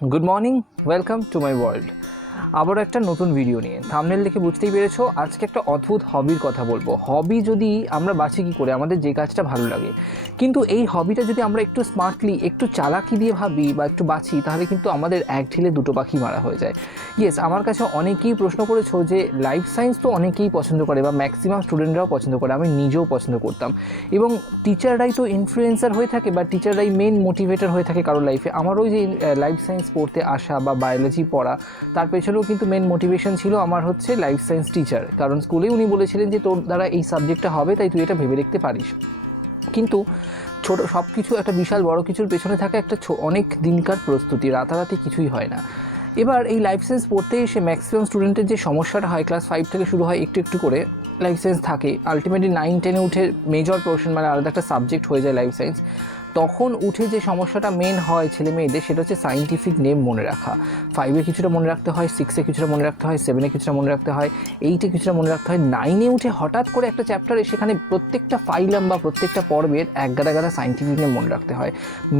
Good morning, welcome to my world. আবার একটা নতুন ভিডিও নিয়ে থাম্বনেল দেখে বুঝতেই পেরেছো, আজকে একটা অদ্ভুত হবির কথা বলবো। হবি যদি আমরা বাছি কী করে, আমাদের যে কাজটা ভালো লাগে, কিন্তু এই হবিটা যদি আমরা একটু স্মার্টলি, একটু চালাকি দিয়ে ভাবি বা একটু বাছি, তাহলে কিন্তু আমাদের এক ঢিলে দুটো পাখি মারা হয়ে যায়। ইয়েস, আমার কাছে অনেকেই প্রশ্ন করেছো যে লাইফ সায়েন্স তো অনেকেই পছন্দ করে বা ম্যাক্সিমাম স্টুডেন্টরাও পছন্দ করে, আমি নিজেও পছন্দ করতাম, এবং টিচাররাই তো ইনফ্লুয়েন্সার হয়ে থাকে বা টিচাররাই মেন মোটিভেটর হয়ে থাকে কারো লাইফে। আমারও যে লাইফ সায়েন্স পড়তে আসা বা বায়োলজি পড়া, তার পেছনেও কিন্তু মেন মোটিভেশন ছিল আমার হচ্ছে লাইফ সায়েন্স টিচার, কারণ স্কুলে উনি বলেছিলেন যে তোর দ্বারা এই সাবজেক্টটা হবে, তাই তুই এটা ভেবে দেখতে পারিস। কিন্তু ছোটো সব কিছু, একটা বিশাল বড় কিছুর পেছনে থাকে একটা অনেক দিনকার প্রস্তুতি, রাতারাতি কিছুই হয় না। এবার এই লাইফ সায়েন্স পড়তে এসে ম্যাক্সিমাম স্টুডেন্টের যে সমস্যাটা হয়, ক্লাস 5 থেকে শুরু হয়, একটু একটু করে লাইফ সায়েন্স থাকে, আলটিমেটলি 9-10-এ উঠে মেজর পোর্শন মানে আলাদা একটা সাবজেক্ট হয়ে যায় লাইফ সায়েন্স। তখন উঠে যে সমস্যাটা মেন হয় ছেলে মেয়েদের, সেটা হচ্ছে সায়েন্টিফিক নেম মনে রাখা। 5-এ কিছুটা মনে রাখতে হয়, 6-এ কিছুটা মনে রাখতে হয়, 7-এ কিছুটা মনে রাখতে হয়, 8-এ কিছুটা মনে রাখতে হয়, 9-এ উঠে হঠাৎ করে একটা চ্যাপ্টারে সেখানে প্রত্যেকটা ফাইলাম বা প্রত্যেকটা পর্বের এক গাদা গাদা সায়েন্টিফিক নেম মনে রাখতে হয়।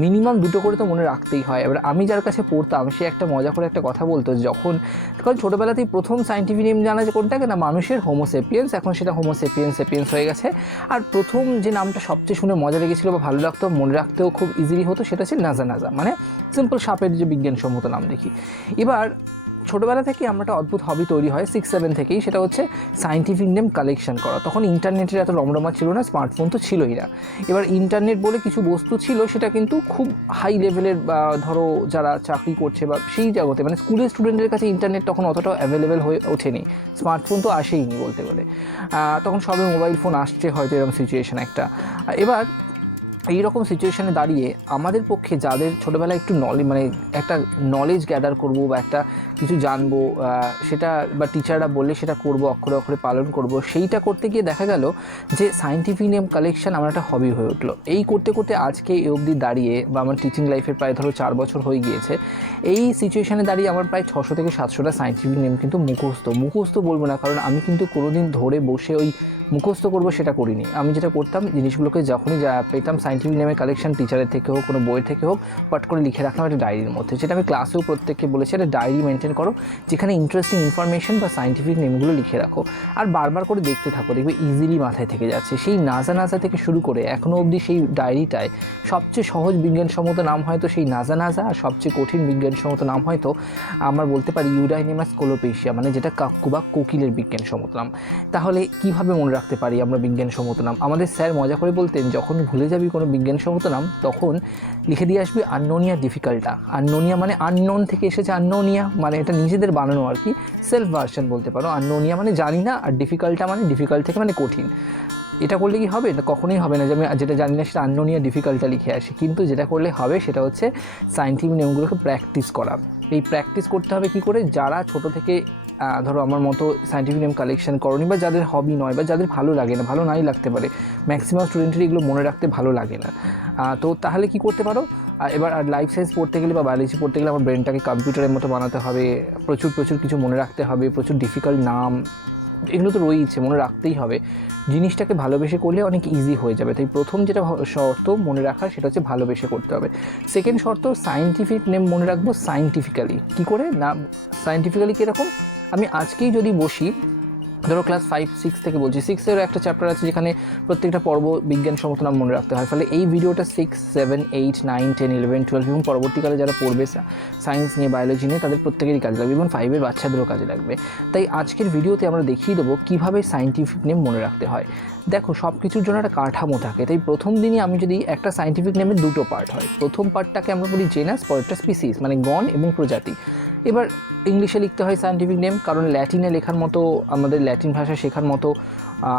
মিনিমাম 2টো করে তো মনে রাখতেই হয়। এবার আমি যার কাছে পড়তাম, সে একটা মজা করে একটা কথা বলতো, কারণ ছোটোবেলাতেই প্রথম সায়েন্টিফিক নেম জানা যে কোনটাকে না, মানুষের হোমোসেপিয়েন্স, এখন সেটা হোমোসেপিয়েন্স হয়ে গেছে। আর প্রথম যে নামটা সবচেয়ে শুনে মজা লেগেছিলো বা ভালো লাগতো, মনে রাখতেও খুব ইজিলি হতো, সেটা হচ্ছে নাজা, মানে সিম্পল সাপের যে বিজ্ঞানসম্মত নাম দেখি। এবার ছোটোবেলা থেকে আমরা একটা অদ্ভুত হবি তৈরি হয় 6-7 থেকেই, সেটা হচ্ছে সায়েন্টিফিক নেম কালেকশন করা। তখন ইন্টারনেটের এত রমরমা ছিল না, স্মার্টফোন তো ছিলই না। এবার ইন্টারনেট বলে কিছু বস্তু ছিল, সেটা কিন্তু খুব হাই লেভেলের, বা ধরো যারা চাকরি করছে বা সেই জগতে, মানে স্কুলের স্টুডেন্টের কাছে ইন্টারনেট তখন অতটাও অ্যাভেলেবেল হয়ে ওঠেনি, স্মার্টফোন তো আসেইনি বলতে গেলে। তখন সবে মোবাইল ফোন আসছে হয়তো, এরকম সিচুয়েশান একটা। এবার এইরকম সিচুয়েশানে দাঁড়িয়ে আমাদের পক্ষে, যাদের ছোটোবেলায় একটু মানে একটা নলেজ গ্যাদার করবো বা একটা কিছু জানবো, সেটা বা টিচাররা বললে সেটা করবো, অক্ষরে অক্ষরে পালন করব, সেইটা করতে গিয়ে দেখা গেল যে সায়েন্টিফিক নেম কালেকশন আমার একটা হবি হয়ে উঠলো। এই করতে করতে আজকে এই অবধি দাঁড়িয়ে, বা আমার টিচিং লাইফের প্রায় ধরো 4 বছর হয়ে গিয়েছে, এই সিচুয়েশানে দাঁড়িয়ে আমার প্রায় 600 থেকে 700টা সায়েন্টিফিক নেম কিন্তু মুখস্থ বলবো না, কারণ আমি কিন্তু কোনোদিন ধরে বসে ওই মুখস্থ করবো সেটা করিনি। আমি যেটা করতাম, জিনিসগুলোকে যখনই পেতাম সায়েন্টিফিক নেমের কালেকশন, টিচারের থেকে হোক, কোনো বইয়ের থেকে হোক, পট করে লিখে রাখলাম একটা ডায়েরির মধ্যে, যেটা আমি ক্লাসেও প্রত্যেককে বলেছি, একটা ডায়েরি মেনটেন করো, যেখানে ইন্টারেস্টিং ইনফরমেশন বা সায়েন্টিফিক নেমগুলো লিখে রাখো, আর বারবার করে দেখতে থাকো, দেখবে ইজিলি মাথায় থেকে যাচ্ছে। সেই নাজা থেকে শুরু করে এখনও অবধি সেই ডায়েরিটায় সবচেয়ে সহজ বিজ্ঞানসম্মত নাম হয়তো সেই নাজা, আর সবচেয়ে কঠিন বিজ্ঞানসম্মত নাম হয়তো আমরা বলতে পারি ইউডাইনেমাস কোলোপেশিয়া, মানে যেটা কাক্কু বা কোকিলের বিজ্ঞানসম্মত নাম। তাহলে কীভাবে মনে রাখতে পারি আমরা বিজ্ঞানসম্মত নাম? আমাদের স্যার মজা করে বলতেন, যখন ভুলে যাবি কোনো বিজ্ঞানসম্মত নাম, তখন লিখে দিয়ে আসবি আননোনিয়া ডিফিকাল্টা। আননোনিয়া মানে আননোন থেকে এসেছে, আননোনিয়া মানে এটা নিজেদের বানানো আর কি, সেলফ ভার্সন বলতে পারো। আননোনিয়া মানে জানি না, আর ডিফিকাল্টা মানে ডিফিকাল্ট থেকে মানে কঠিন। এটা করলে কি হবে? না, কখনোই হবে না যে আমি যেটা জানি না সেটা আননোনিয়া ডিফিকাল্টটা লিখে আসি। কিন্তু যেটা করলে হবে সেটা হচ্ছে সায়েন্টিফিক নেমগুলোকে প্র্যাকটিস করা। এই প্র্যাকটিস করতে হবে কী করে? যারা ছোটো থেকে ধরো আমার মতো সায়েন্টিফিক নেম কালেকশন করনি, বা যাদের হবি নয়, বা যাদের ভালো লাগে না, ভালো নাই লাগতে পারে, ম্যাক্সিমাম স্টুডেন্টেরই এগুলো মনে রাখতে ভালো লাগে না, তো তাহলে কি করতে পারো? এবার লাইফ সায়েন্স পড়তে গেলে বা বায়োলজি পড়তে গেলে আমার ব্রেনটাকে কম্পিউটারের মতো বানাতে হবে, প্রচুর কিছু মনে রাখতে হবে, প্রচুর ডিফিকাল্ট নাম, এগুলো তো রয়েইছে, মনে রাখতেই হবে। জিনিসটাকে ভালোবেসে করলে অনেক ইজি হয়ে যাবে। তাই প্রথম যেটা শর্ত মনে রাখার, সেটা হচ্ছে ভালোবেসে করতে হবে। সেকেন্ড শর্ত, সায়েন্টিফিক নেম মনে রাখবো সায়েন্টিফিক্যালি। কী করে না, সায়েন্টিফিক্যালি কীরকম? আমি আজকেই যদি বসি, ধরো ক্লাস 5-6 থেকে বলছি, 6-এর একটা চ্যাপ্টার আছে যেখানে প্রত্যেকটা পর্ব বিজ্ঞানসম্মত নাম মনে রাখতে হয়, ফলে এই ভিডিওটা 6, 7, 8, 9, 10, 11, 12 এবং পরবর্তীকালে যারা পড়বে সায়েন্স নিয়ে, বায়োলজি নিয়ে, তাদের প্রত্যেকেরই কাজে লাগবে, এবং 5-এর বাচ্চাদেরও কাজে লাগবে। তাই আজকের ভিডিওতে আমরা দেখিয়ে দেবো কীভাবে সায়েন্টিফিক নেম মনে রাখতে হয়। দেখো, সব কিছুর জন্য একটা কাঠামো থাকে, তাই প্রথম দিনই আমি যদি একটা সায়েন্টিফিক নেমের 2টো পার্ট হয়, প্রথম পার্টটাকে আমরা বলি জেনাস, পরেরটা স্পিসিস, মানে গণ এবং প্রজাতি। এবার ইংলিশে লিখতে হয় সায়েন্টিফিক নেম, কারণ ল্যাটিনে লেখার মতো, আমাদের ল্যাটিন ভাষা শেখার মতো,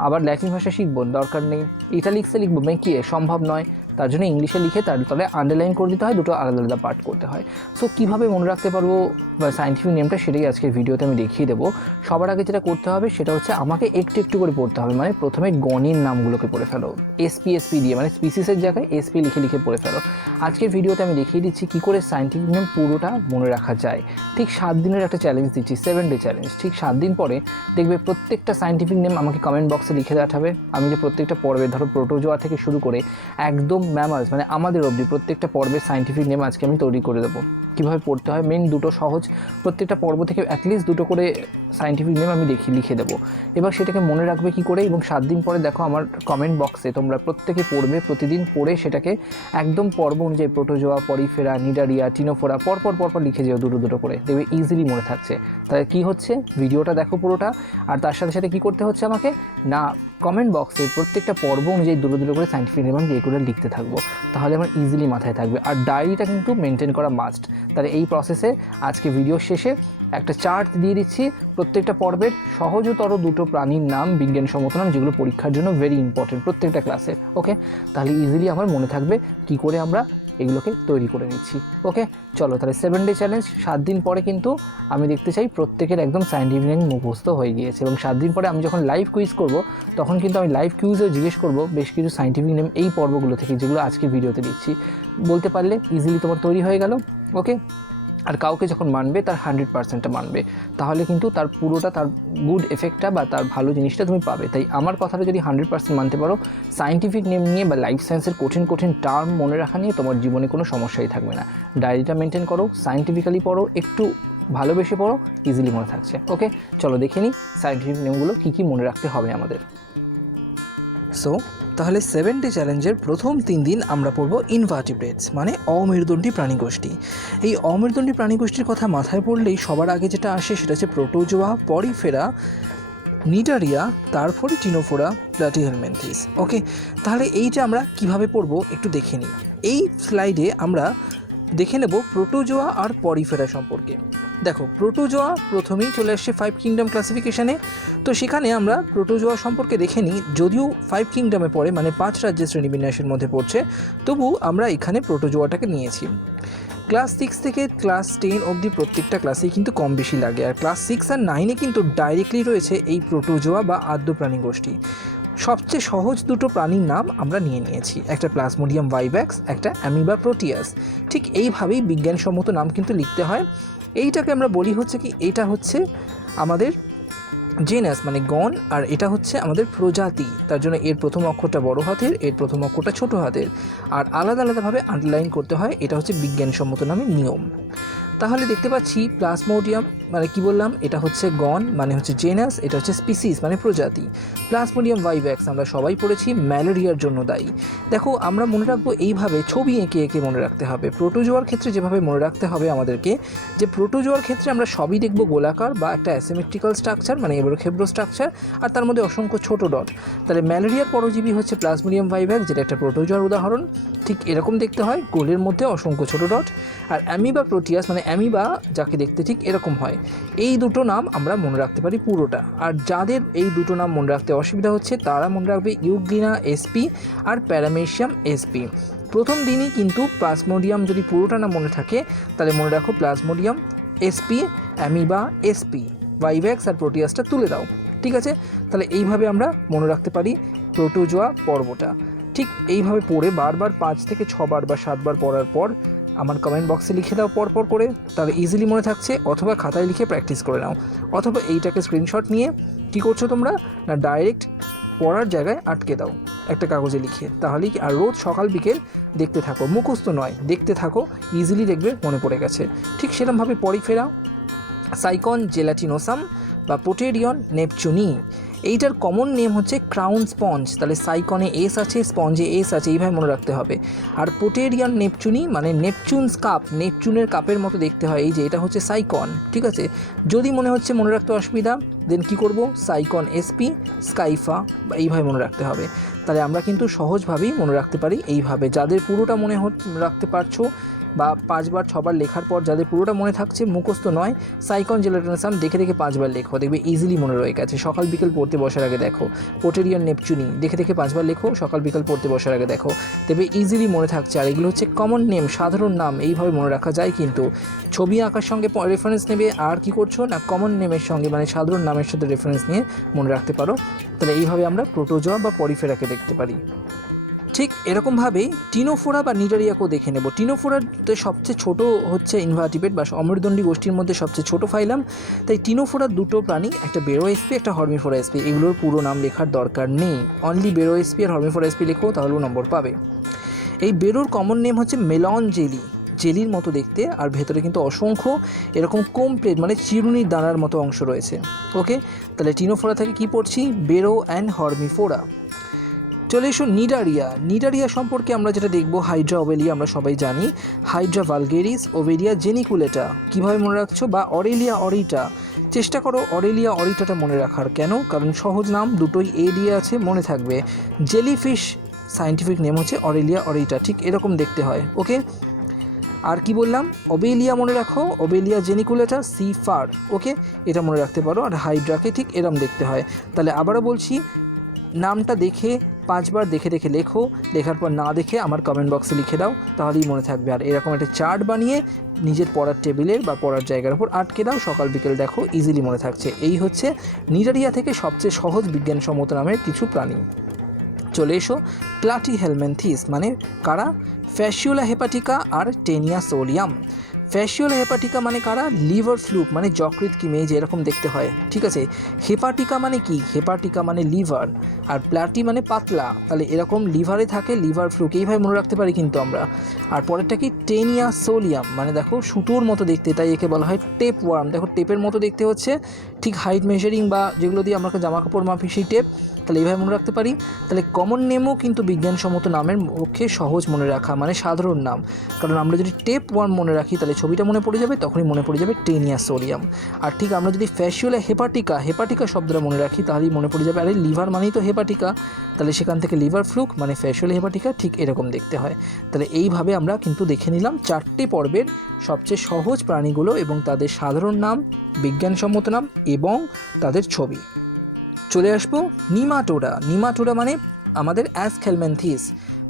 আবার ল্যাটিন ভাষা শিখবো দরকার নেই, ইটালিক্সে লিখবো মেকিয়ে সম্ভব নয়, তার জন্য ইংলিশে লিখে তার তলে আন্ডারলাইন করে দিতে হয়, দুটো আলাদা আলাদা পার্ট করতে হয়। সো কীভাবে মনে রাখতে পারবো সায়েন্টিফিক নেমটা, সেটাই আজকের ভিডিওতে আমি দেখিয়ে দেবো। সবার আগে যেটা করতে হবে সেটা হচ্ছে আমাকে একটু করে পড়তে হবে, মানে প্রথমে গণের নামগুলোকে পড়ে ফেলো, এসপি দিয়ে, মানে স্পিসিসের জায়গায় এসপি লিখে পড়ে ফেলো। আজকের ভিডিওতে আমি দেখিয়ে দিচ্ছি কী করে সায়েন্টিফিক নেম পুরোটা মনে রাখা যায়। ঠিক 7 দিনের একটা চ্যালেঞ্জ দিচ্ছি, 7 ডে চ্যালেঞ্জ। ঠিক 7 দিন পরে দেখবে প্রত্যেকটা সায়েন্টিফিক নেম আমাকে কমেন্ট বক্সে লিখে দেখাবে। আমি যে প্রত্যেকটা পর্বে, ধরো প্রোটোজোয়া থেকে শুরু করে একদম ম্যামালস, মানে আমাদের অবধি প্রত্যেকটা পর্বের সায়েন্টিফিক নেম আজকে আমি তৈরি করে দেবো। কীভাবে পড়তে হয়, মেন দুটো সহজ, প্রত্যেকটা পর্ব থেকে অ্যাটলিস্ট দুটো করে সায়েন্টিফিক নেম আমি লিখে দেবো। এবার সেটাকে মনে রাখবে কী করে, এবং 7 দিন পরে দেখো আমার কমেন্ট বক্সে তোমরা প্রত্যেকে পড়বে, প্রতিদিন পড়ে সেটাকে একদম পর্ব অনুযায়ী প্রোটোজোয়া, পরিফেরা, নিডারিয়া, টিনোফোরা পরপর লিখে যেও দুটো করে, দেখবে ইজিলি মনে থাকছে। তাহলে কী হচ্ছে, ভিডিওটা দেখো পুরোটা, আর তার সাথে সাথে কী করতে হচ্ছে আমাকে না, কমেন্ট বক্সে প্রত্যেকটা পর্ব অনুযায়ী দুটো করে সায়েন্টিফিক নেম আমি এগুলো লিখতে থাকবো, তাহলে আমার ইজিলি মাথায় থাকবে। আর ডায়েরিটা কিন্তু মেনটেন করা মাস্ট। তাহলে এই প্রসেসে আজকে ভিডিও শেষে একটা চার্ট দিয়ে দিচ্ছি প্রত্যেকটা পর্বের সহজতর দুটো প্রাণীর নাম, বিজ্ঞানসম্মত নাম, যেগুলো পরীক্ষার জন্য ভেরি ইম্পর্টেন্ট প্রত্যেকটা ক্লাসে। ওকে, তাহলে ইজিলি আমার মনে থাকবে কী করে আমরা এগুলোকে তৈরি করে নিচ্ছি। ওকে, চলো তাহলে 7 ডে চ্যালেঞ্জ। 7 দিন পরে কিন্তু আমি দেখতে চাই প্রত্যেকের একদম সায়েন্টিফিক নেম মুখস্থ হয়ে গিয়েছে, এবং 7 দিন পরে আমি যখন লাইভ কুইজ করব তখন কিন্তু আমি লাইভ কুইজেও জিজ্ঞেস করব বেশ কিছু সায়েন্টিফিক নেম এই পর্বগুলো থেকে, যেগুলো আজকে ভিডিওতে দিচ্ছি। বলতে পারলে ইজিলি তোমার তৈরি হয়ে গেল। ওকে, আর কাউকে যখন মানবে তার 100%টা মানবে, তাহলে কিন্তু তার পুরোটা, তার গুড এফেক্টটা বা তার ভালো জিনিসটা তুমি পাবে। তাই আমার কথাটা যদি 100% মানতে পারো, সায়েন্টিফিক নেম নিয়ে বা লাইফ সায়েন্সের কঠিন টার্ম মনে রাখা নিয়ে তোমার জীবনে কোনো সমস্যাই থাকবে না। ডায়েরিটা মেনটেন করো, সায়েন্টিফিক্যালি পড়ো, একটু ভালোবেসে পড়ো, ইজিলি মনে থাকছে। ওকে, চলো দেখে নিই সায়েন্টিফিক নেমগুলো কী মনে রাখতে হবে আমাদের। সো তাহলে 7 ডে চ্যালেঞ্জের প্রথম 3 দিন আমরা পড়ব ইনভার্টিব্রেটস, মানে অমেরুদণ্ডী প্রাণীগোষ্ঠী। এই অমেরুদণ্ডী প্রাণীগোষ্ঠীর কথা মাথায় পড়লেই সবার আগে যেটা আসে সেটা হচ্ছে প্রোটোজোয়া, পরিফেরা, নিডারিয়া, তারপরে টিনোফোরা, প্লাটিহেলমিনথেস। ওকে, তাহলে এইটা আমরা কিভাবে পড়ব একটু দেখে নিই। এই স্লাইডে আমরা দেখে নেব প্রোটোজোয়া আর পরিফেরা সম্পর্কে। দেখো, প্রোটোজোয়া প্রথমেই চলে আসছে 5 কিংডম ক্লাসিফিকেশানে। তো সেখানে আমরা প্রোটোজোয়া সম্পর্কে দেখে নিই। যদিও 5 কিংডমে পড়ে, মানে 5 রাজ্যের শ্রেণীবিন্যাসের মধ্যে পড়ছে, তবু আমরা এখানে প্রোটোজোয়াটাকে নিয়েছি। ক্লাস 6 থেকে ক্লাস 10 অবধি প্রত্যেকটা ক্লাসেই কিন্তু কম বেশি লাগে, আর ক্লাস 6 আর 9-এ কিন্তু ডাইরেক্টলি রয়েছে এই প্রোটোজোয়া বা আদ্য প্রাণী গোষ্ঠী। সবচেয়ে সহজ দুটো প্রাণীর নাম আমরা নিয়েছি, একটা প্লাজমোডিয়াম ভাইভ্যাক্স, একটা অ্যামিবা প্রোটিয়াস। ঠিক এইভাবেই বিজ্ঞানসম্মত নাম কিন্তু লিখতে হয়। এইটাকে আমরা বলি হচ্ছে কি, এটা হচ্ছে আমাদের জেনাস মানে গণ, আর এটা হচ্ছে আমাদের প্রজাতি। তার জন্য এর প্রথম অক্ষরটা বড় হাতের, এর প্রথম অক্ষরটা ছোট হাতের, আর আলাদাভাবে আন্ডারলাইন করতে হয়। এটা হচ্ছে বিজ্ঞানসম্মত নামের নিয়ম। তাহলে দেখতে পাচ্ছি প্লাজমোডিয়াম মানে কি বললাম, এটা হচ্ছে গণ মানে হচ্ছে জেনাস, এটা হচ্ছে স্পিসিস মানে প্রজাতি। প্লাজমোডিয়াম ভাইভ্যাক্স আমরা সবাই পড়েছি, ম্যালেরিয়ার জন্য দায়ী। দেখো, আমরা মনে রাখবো এইভাবে, ছবি এঁকে মনে রাখতে হবে। প্রোটোজোয়ার ক্ষেত্রে যেভাবে মনে রাখতে হবে আমাদেরকে, যে প্রোটোজোয়ার ক্ষেত্রে আমরা সবই দেখবো গোলাকার বা একটা অ্যাসিমেট্রিক্যাল স্ট্রাকচার, মানে এবড়োখেবড়ো স্ট্রাকচার, আর তার মধ্যে অসংখ্য ছোট ডট। তাহলে ম্যালেরিয়ার পরজীবী হচ্ছে প্লাজমোডিয়াম ভাইভ্যাক্স, যেটা একটা প্রোটোজোয়ার উদাহরণ। ঠিক এরকম দেখতে হয়, গোলের মধ্যে অসংখ্য ছোট ডট। আর অ্যামিবা প্রোটিয়াস মানে অ্যামিবা যাকে দেখতে ঠিক এরকম হয়। এই দুটো নাম আমরা মনে রাখতে পারি পুরোটা। আর যাদের এই দুটো নাম মনে রাখতে অসুবিধা হচ্ছে তারা মনে রাখবে ইউগ্লিনা এসপি আর প্যারামেশিয়াম এসপি। প্রথম দিনই কিন্তু প্লাজমোডিয়াম যদি পুরোটা না মনে থাকে, তাহলে মনে রাখো plasmodium sp, amoeba sp, vivax আর প্রোটিয়াসটা তুলে দাও। ঠিক আছে, তাহলে এইভাবে আমরা মনে রাখতে পারি প্রোটোজোয়া পর্বটা। ঠিক এইভাবে পড়ে বারবার 5 থেকে 6 বার বা 7 বার পড়ার পর আমার কমেন্ট বক্সে লিখে দাও পরপর করে, তাহলে ইজিলি মনে থাকছে। অথবা খাতায় লিখে প্র্যাকটিস করে নাও, অথবা এইটাকে স্ক্রিনশট নিয়ে কী করছো তোমরা না, ডাইরেক্ট পড়ার জায়গায় আটকে দাও একটা কাগজে লিখে। তাহলেই আর রোজ সকাল বিকেল দেখতে থাকো, মুখস্থ নয়, দেখতে থাকো, ইজিলি দেখবে মনে পড়ে গেছে। ঠিক সেরকমভাবে পরিফেরা, সাইকন জেলাটিনোসাম বা পোটেরিয়ন নেপচুনি। এইটার কমন নেম হচ্ছে ক্রাউন স্পঞ্জ। তাহলে সাইকনে এস আছে, স্পঞ্জে এস আছে, এইভাবে মনে রাখতে হবে। আর পোটেরিয়ন নেপচুনি মানে নেপচুনস কাপ, নেপচুনের কাপের মতো দেখতে হয়, এই যে এটা হচ্ছে সাইকন। ঠিক আছে, যদি মনে হচ্ছে মনে রাখতে অসুবিধা, দেন কী করব, সাইকন এসপি, স্কাইফা, এইভাবে মনে রাখতে হবে। তাহলে আমরা কিন্তু সহজভাবেই মনে রাখতে পারি এইভাবে। যাদের পুরোটা মনে রাখতে পারছো বা 5 বার 6 বার লেখার পর যাদের পুরোটা মনে থাকছে, মুখস্থ নয়, সাইকন জেলাটিনোসাম দেখে 5 বার লেখো, দেখবে ইজিলি মনে রয়ে গেছে। সকাল বিকেল পড়তে বসার আগে দেখো। পোটেরিয়ন নেপচুনি দেখে 5 বার লেখো, সকাল বিকেল পড়তে বসার আগে দেখো, দেখবে ইজিলি মনে থাকছে। আর এগুলো হচ্ছে কমন নেম, সাধারণ নাম, এইভাবে মনে রাখা যায়। কিন্তু ছবি আঁকার সঙ্গে রেফারেন্স নেবে, আর কি করছো না, কমন নেমের সঙ্গে মানে সাধারণ নামের সাথে রেফারেন্স নিয়ে মনে রাখতে পারো। তাহলে এইভাবে আমরা প্রোটোজোয়া বা পরিফেরাকে দেখতে পারি। ঠিক এরকমভাবেই টিনোফোরা বা নিডারিয়াকেও দেখে নেব। টিনোফোরাতে সবচেয়ে ছোট হচ্ছে ইনভার্টিব্রেট বা অমেরুদণ্ডী গোষ্ঠীর মধ্যে সবচেয়ে ছোট ফাইলাম। তাই টিনোফোরার দুটো প্রাণী, একটা বেরো এসপি, একটা হর্মিফোরা এসপি। এগুলোর পুরো নাম লেখার দরকার নেই, অনলি বেরো এসপি আর হর্মিফোরা এসপি লেখো, তাহলেও নম্বর পাবে। এই বেরোর কমন নেম হচ্ছে মেলন জেলি, জেলির মতো দেখতে, আর ভেতরে কিন্তু অসংখ্য এরকম কমপ্লেট মানে চিরুনির দানার মতো অংশ রয়েছে। ওকে, তাহলে টিনোফোরা থেকে কি পড়ছি, বেরো অ্যান্ড হর্মিফোরা। চলে এসো নিডারিয়া। নিডারিয়া সম্পর্কে আমরা যেটা দেখবো, হাইড্রা ওভেলিয়া আমরা সবাই জানি, হাইড্রা ভালগেরিস, ওভেরিয়া জেনিকুলেটা। কীভাবে মনে রাখছো, বা অরেলিয়া অরিটা। চেষ্টা করো অরেলিয়া অরিটাটা মনে রাখার। কেন? কারণ সহজ নাম, দুটোই এ দিয়ে আছে, মনে থাকবে। জেলিফিশ সায়েন্টিফিক নেম হচ্ছে অরেলিয়া অরিটা, ঠিক এরকম দেখতে হয়। ওকে, আর কি বললাম, ওবেলিয়া মনে রাখো, ওবেলিয়া জেনিকুলেটা, সি ফার। ওকে, এটা মনে রাখতে পারো। আর হাইড্রাকে ঠিক এরম দেখতে হয়। তাহলে আবারও বলছি, নামটা দেখে 5 বার দেখে দেখে লেখো, লেখার পর না দেখে আমার কমেন্ট বক্সে লিখে দাও, তাহলেই মনে থাকবে। আর এরকম একটা চার্ট বানিয়ে নিজের পড়ার টেবিলের বা পড়ার জায়গার উপর আটকে দাও, সকাল বিকেল দেখো, ইজিলি মনে থাকছে। এই হচ্ছে নিডারিয়া থেকে সবচেয়ে সহজ বিজ্ঞানসম্মত নামের কিছু প্রাণী। চলে এসো প্লাটিহেলমিনথিস, মানে কারা, ফ্যাসিওলা হেপাটিকা আর টেনিয়া সোলিয়াম। ফ্যাসিওলা হেপাটিকা মানে কারা, লিভার ফ্লুক মানে যকৃৎ কি মেয়ে যেরকম দেখতে হয়, ঠিক আছে। হেপাটিকা মানে কি, হেপাটিকা মানে লিভার, আর প্লাটি মানে পাতলা, তাহলে এরকম লিভারে থাকে, লিভার ফ্লুক, এইভাবে মনে রাখতে পারি কিন্তু আমরা। আর পরেরটা কি, টেনিয়া সোলিয়াম, মানে দেখো সুতোর মতো দেখতে, তাই একে বলা হয় টেপ ওয়ার্ম। দেখো টেপের মতো দেখতে হচ্ছে, ঠিক হাইট মেজারিং বা যেগুলো দিয়ে আমরা জামা কাপড় মাপি সেই টেপ, তাহলে এইভাবে মনে রাখতে পারি। তাহলে কমন নেমও কিন্তু বিজ্ঞানসম্মত নামের পক্ষে সহজ মনে রাখা, মানে সাধারণ নাম। কারণ আমরা যদি টেপ ওয়ার্ম মনে রাখি তাহলে ছবিটা মনে পড়ে যাবে, তখনই মনে পড়ে যাবে টেনিয়া সোলিয়াম। আর ঠিক আমরা যদি ফ্যাসিওলা হেপাটিকা, হেপাটিকা শব্দটা মনে রাখি, তাহলেই মনে পড়ে যাবে আরে লিভার মানেই তো হেপাটিকা, তাহলে সেখান থেকে লিভার ফ্লুক মানে ফ্যাসিওলা হেপাটিকা, ঠিক এরকম দেখতে হয়। তাহলে এইভাবে আমরা কিন্তু দেখে নিলাম 4টে পর্বের সবচেয়ে সহজ প্রাণীগুলো এবং তাদের সাধারণ নাম, বিজ্ঞানসম্মত নাম এবং তাদের ছবি। চলে আসবো নিমাটোডা। নিমাটোডা মানে আমাদের অ্যাসকেলমেন্থিস,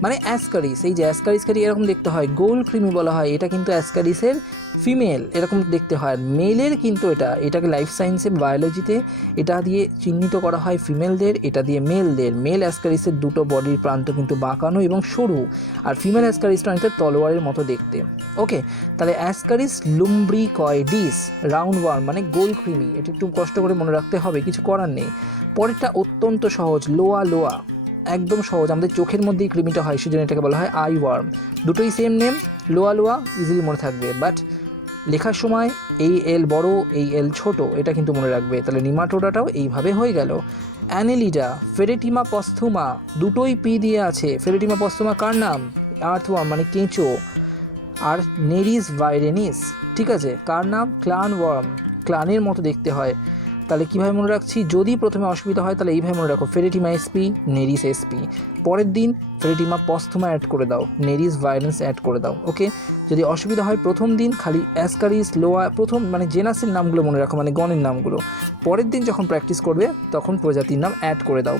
মানে অ্যাসকারিস। এই যে অ্যাসকারিসকে এরকম দেখতে হয়, গোল কৃমি বলা হয়, এটা কিন্তু অ্যাসকারিসের ফিমেল, এরকম দেখতে হয়। মেলের কিন্তু এটাকে লাইফ সায়েন্সে বায়োলজিতে এটা দিয়ে চিহ্নিত করা হয় ফিমেলদের, এটা দিয়ে মেলদের। মেল অ্যাসকারিসের দুটো বডির প্রান্ত কিন্তু বাঁকানো এবং সরু, আর ফিমেল অ্যাসকারিস প্রাণীতে তলোয়ারের মতো দেখতে। ওকে, তাহলে অ্যাসকারিস লুম্ব্রিকয়েডিস, রাউন্ড ওয়ার্ম মানে গোল কৃমি, এটা একটু কষ্ট করে মনে রাখতে হবে, কিছু করার নেই। পরেরটা অত্যন্ত সহজ, লোয়া লোয়া, একদম সহজ, আমাদের চোখের মধ্যেই কৃমিটা হয়, সেজন্য এটাকে বলা হয় আই ওয়ার্ম। দুটোই সেম নেম, লোয়া লোয়া, ইজিলি মনে থাকবে। বাট লেখার সময় এই এল বড়, এই এল ছোট, এটা কিন্তু মনে রাখবে। তাহলে নিমাটোডাটাও এইভাবে হয়ে গেল। অ্যানেলিডা, ফেরেটিমা পস্থুমা, দুটোই পি দিয়ে আছে। ফেরেটিমা পস্থুমা কার নাম, আর্থওয়ার্ম মানে কেঁচো। আর নেরিস ভাইরেনিস, ঠিক আছে, কার নাম, ক্লান ওয়ার্ম, ক্লানের মতো দেখতে হয়। তাহলে কীভাবে মনে রাখছি, যদি প্রথমে অসুবিধা হয় তাহলে এইভাবে মনে রাখো, ফেরেটিমা এসপি, নেরিস এসপি। পরের দিন ফেরেটিমা পস্থুমা অ্যাড করে দাও, নেরিস ভাইরেন্স অ্যাড করে দাও। ওকে, যদি অসুবিধা হয় প্রথম দিন খালি অ্যাসকারিস লোয়া, প্রথম মানে জেনাসের নামগুলো মনে রাখো, মানে গণের নামগুলো। পরের দিন যখন প্র্যাকটিস করবে তখন প্রজাতির নাম অ্যাড করে দাও।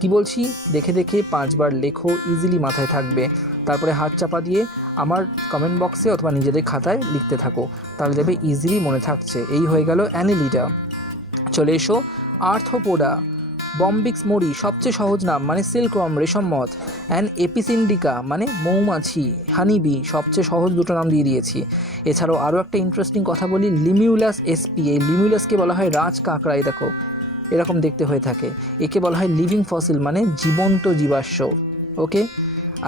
কি বলছি, দেখে দেখে 5 বার লেখো, ইজিলি মাথায় থাকবে। তারপরে হাত চাপা দিয়ে আমার কমেন্ট বক্সে অথবা নিজেদের খাতায় লিখতে থাকো, তাহলে দেখবে ইজিলি মনে থাকছে। এই হয়ে গেল অ্যানেলিডা। চলে এসো আর্থোপোডা। বম্বিক্স মরি, সবচেয়ে সহজ নাম, মানে সিল্কওয়ার্ম রেশম মথ। অ্যান্ড এপিসিন্ডিকা মানে মৌমাছি, হানিবি, সবচেয়ে সহজ দুটো নাম দিয়ে দিয়েছি। এছাড়াও আরও একটা ইন্টারেস্টিং কথা বলি, লিমিউলাস এসপি। এই লিমিউলাসকে বলা হয় রাজ কাঁকড়া, এই দেখো এরকম দেখতে হয়ে থাকে। একে বলা হয় লিভিং ফসিল, মানে জীবন্ত জীবাশ্ম। ওকে,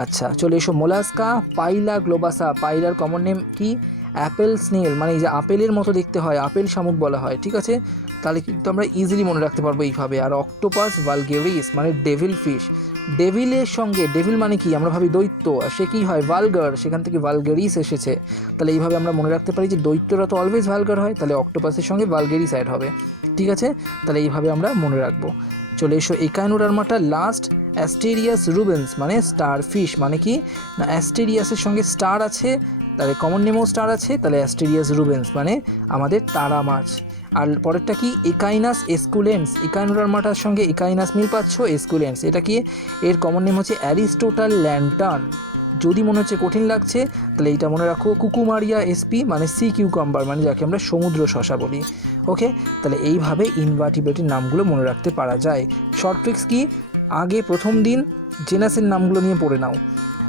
আচ্ছা চলে এসো মোলাস্কা। পাইলা গ্লোবাসা, পাইলার কমন নেম কি, অ্যাপেল স্নেল, মানে এই যে আপেলের মতো দেখতে হয়, আপেল শামুক বলা হয়, ঠিক আছে। তাহলে কিন্তু আমরা ইজিলি মনে রাখতে পারবো এইভাবে। আর অক্টোপাস ভালগেরিস মানে ডেভিল ফিশ। ডেভিলের সঙ্গে, ডেভিল মানে কি, আমরা ভাবি দৈত্য, আর সে কী হয়, ভালগার, সেখান থেকে ভালগেরিস এসেছে। তাহলে এইভাবে আমরা মনে রাখতে পারি যে দৈত্যরা তো অলওয়েজ ভালগার হয়, তাহলে অক্টোপাসের সঙ্গে ভালগেরিস অ্যাড হবে, ঠিক আছে। তাহলে এইভাবে আমরা মনে রাখবো। চলে এসো একাইনোডার্মাটা লাস্ট। অ্যাস্টেরিয়াস রুবেন্স মানে স্টার ফিশ, মানে কি না, অ্যাস্টেরিয়াসের সঙ্গে স্টার আছে, তাহলে কমন নেমও স্টার আছে, তাহলে অ্যাস্টেরিয়াস রুবেন্স মানে আমাদের তারা মাছ। আর পরেরটা কি, একাইনাস এসকুলেন্স। একাইনোডার্মাটার সঙ্গে একাইনাস মিল পাচ্ছ, এসকুলেন্স এটা কি, এর কমন নেম হচ্ছে অ্যারিস্টোটাল ল্যান্টার্ন। যদি মনে হচ্ছে কঠিন লাগছে তাহলে এইটা মনে রাখো, কুকুমারিয়া এসপি মানে সি কিউকাম্বার, মানে যাকে আমরা সমুদ্র শসা বলি। ওকে, তাহলে এইভাবে ইনভার্টিব্রেটের নামগুলো মনে রাখতে পারা যায়। শর্ট ট্রিক্স কি, আগে প্রথম দিন জেনাসের নামগুলো নিয়ে পড়ে নাও,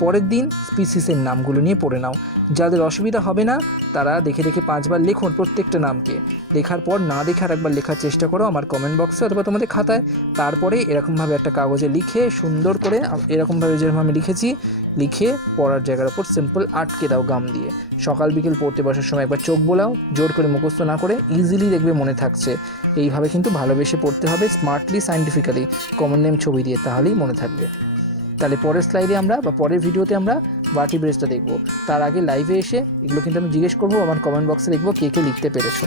পরের দিন স্পিসিসের নামগুলো নিয়ে পড়ে নাও। যাদের অসুবিধা হবে না তারা দেখে দেখে 5 বার লেখুন প্রত্যেকটা নামকে। লেখার পর না দেখে আরেকবার লেখার চেষ্টা করো আমার কমেন্ট বক্সে অথবা তোমাদের খাতায়। তারপরে এরকমভাবে একটা কাগজে লিখে সুন্দর করে এরকমভাবে যেরকম আমি লিখেছি লিখে পড়ার জায়গার ওপর সিম্পল আটকে দাও গাম দিয়ে। সকাল বিকেল পড়তে বসার সময় একবার চোখ বোলাও, জোর করে মুখস্থ না করে, ইজিলি দেখবে মনে থাকছে। এইভাবে কিন্তু ভালোবেসে পড়তে হবে, স্মার্টলি সায়েন্টিফিক্যালি, কমন নেম ছবি দিয়ে, তাহলেই মনে থাকবে। তাহলে পরের স্লাইডে আমরা বা পরের ভিডিওতে আমরা ভার্টিব্রেসটা দেখব। তার আগে লাইভে এসে এগুলো কিন্তু আমি জিজ্ঞেস করবো, আমার কমেন্ট বক্সে দেখবো কে কে লিখতে পেরেছো।